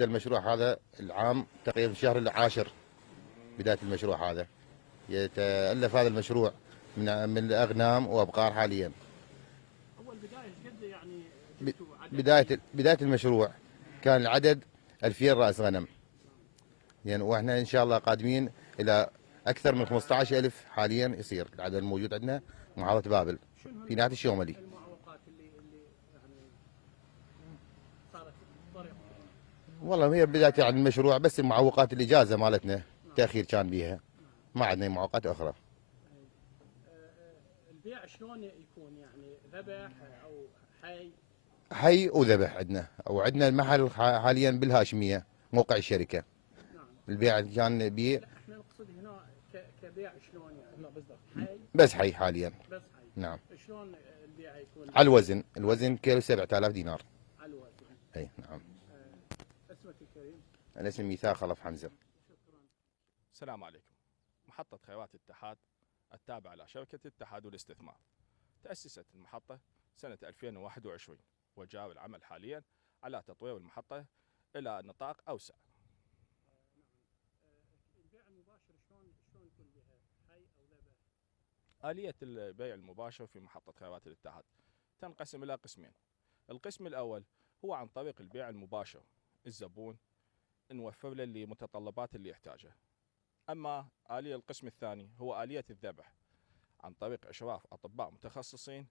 بدأ المشروع هذا العام تقريبا في شهر العاشر. بداية المشروع هذا يتألف هذا المشروع من الأغنام وأبقار حاليا. أول بداية قد يعني بداية المشروع كان العدد 2000 رأس غنم، يعني واحنا إن شاء الله قادمين إلى أكثر من 15000 حاليا يصير العدد الموجود عندنا محافظة بابل في ناحية الشوملي. المعوقات اللي يعني صارت بالطريق؟ والله هي بداية يعني المشروع بس المعوقات الإجازة مالتنا تأخير كان بيها، ما عندنا معوقات أخرى. البيع شلون يكون يعني ذبح أو حي؟ حي وذبح عندنا، وعندنا المحل حاليا بالهاشمية موقع الشركة. نعم. البيع كان بيه. احنا نقصد هنا كبيع شلون يعني؟ لا بالضبط حي. بس حي حاليا. بس حي. نعم. شلون البيع يكون؟ على الوزن كيلو 7000 دينار. على الوزن. اي نعم. اسمك الكريم؟ انا اسمي ميثاق خلف حمزة. شكرا. السلام عليكم. محطة خيرات الاتحاد التابعة لشركة الاتحاد والاستثمار. تأسست المحطة سنة 2021 وجاري العمل حاليا على تطوير المحطة إلى نطاق أوسع. البيع المباشر شلون يكون بها؟ حي أو ذبح؟ آلية البيع المباشر في محطة خيرات الاتحاد تنقسم إلى قسمين. القسم الأول هو عن طريق البيع المباشر، الزبون نوفر له المتطلبات اللي يحتاجها. أما القسم الثاني هو آلية الذبح عن طريق إشراف أطباء متخصصين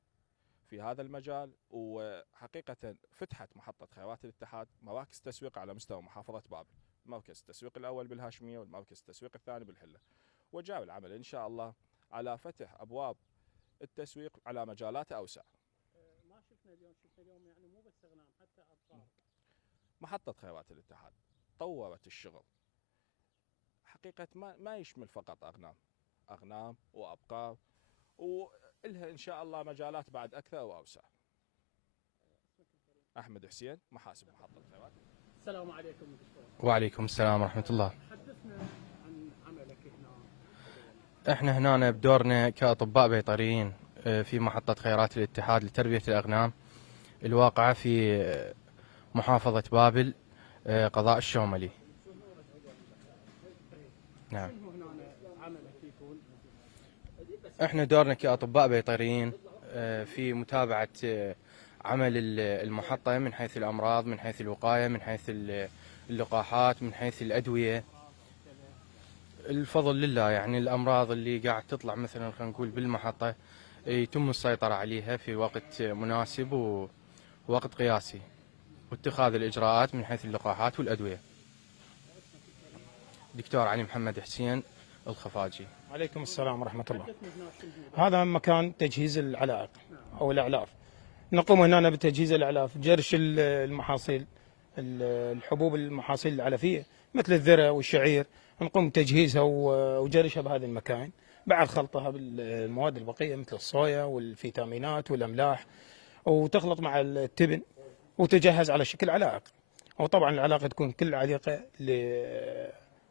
في هذا المجال. وحقيقة فتحت محطة خيرات الاتحاد مراكز تسويق على مستوى محافظة بابل، مركز التسويق الأول بالهاشمية والمركز التسويق الثاني بالحلة، وجاري العمل إن شاء الله على فتح أبواب التسويق على مجالات أوسع. ما شفنا اليوم يعني مو بس أغنام حتى أبقار. محطة خيرات الاتحاد طورت الشغل حقيقة ما يشمل فقط أغنام وأبقار، وإلها إن شاء الله مجالات بعد أكثر وأوسع. أحمد حسين، محاسب محطة خيرات. السلام عليكم دكتور. وعليكم السلام ورحمة الله. حدثنا عن عملك هنا. احنا هنا بدورنا كأطباء بيطريين في محطة خيرات الاتحاد لتربية الأغنام الواقعة في محافظة بابل قضاء الشوملي. نعم. احنا دورنا كأطباء بيطريين في متابعة عمل المحطة من حيث الأمراض، من حيث الوقاية، من حيث اللقاحات، من حيث الأدوية. الفضل لله، يعني الأمراض اللي قاعد تطلع مثلا خلينا نقول بالمحطة يتم السيطرة عليها في وقت مناسب ووقت قياسي، واتخاذ الإجراءات من حيث اللقاحات والأدوية. دكتور علي محمد حسين الخفاجي. عليكم السلام ورحمة الله. هذا مكان تجهيز العلائق أو الأعلاف. نقوم هنا بتجهيز الأعلاف، جرش المحاصيل، الحبوب المحاصيل العلفية مثل الذرة والشعير، نقوم بتجهيزها وجرشها بهذا المكان، بعد خلطها بالمواد البقية مثل الصويا والفيتامينات والأملاح، وتخلط مع التبن وتجهز على شكل علائق. وطبعا العلائق تكون كل عليقة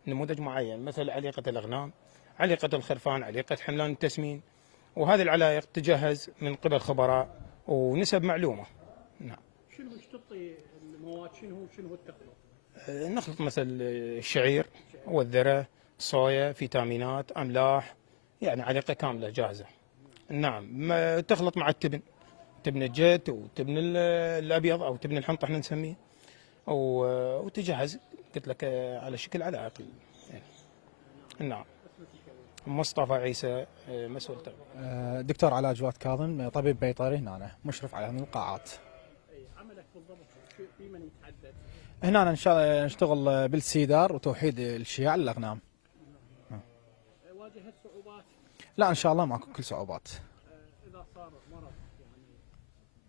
لنموذج معين، مثل عليقة الأغنام، عليقة الخرفان، عليقة حملان التسمين، وهذه العلائق تجهز من قبل خبراء ونسب معلومة. نعم. شنو ايش تعطي المواد؟ شنو التخلط؟ نخلط مثل الشعير والذرة، صويا، فيتامينات، أملاح، يعني عليقة كاملة جاهزة. نعم. تخلط مع التبن، تبن الجت وتبن الأبيض أو تبن الحنطة احنا نسميه، وتجهز قلت لك على شكل علائق. نعم. مصطفى عيسى، مسؤول تغذية. دكتور علاء جواد كاظم، طبيب بيطري هنا مشرف على القاعات. عملك بالضبط في من يتحدد؟ هنا نشتغل بالسيدار وتوحيد الشياع للاغنام. واجهت صعوبات؟ لا ان شاء الله ماكو كل صعوبات. اذا صار مرض يعني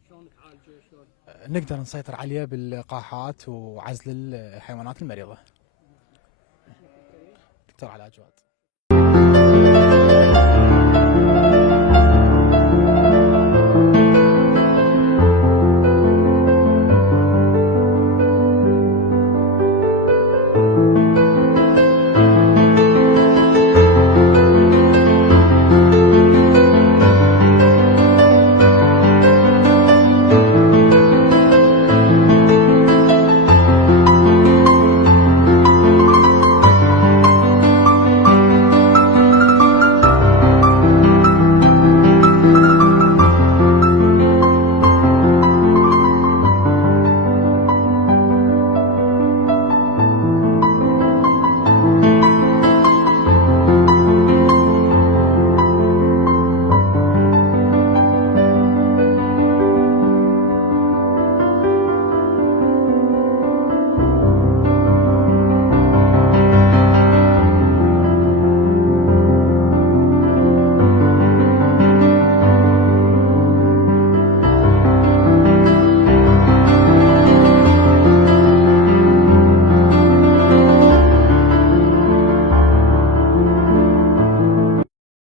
شلون تعالجه؟ شلون نقدر نسيطر عليه باللقاحات وعزل الحيوانات المريضه. دكتور علاء جواد.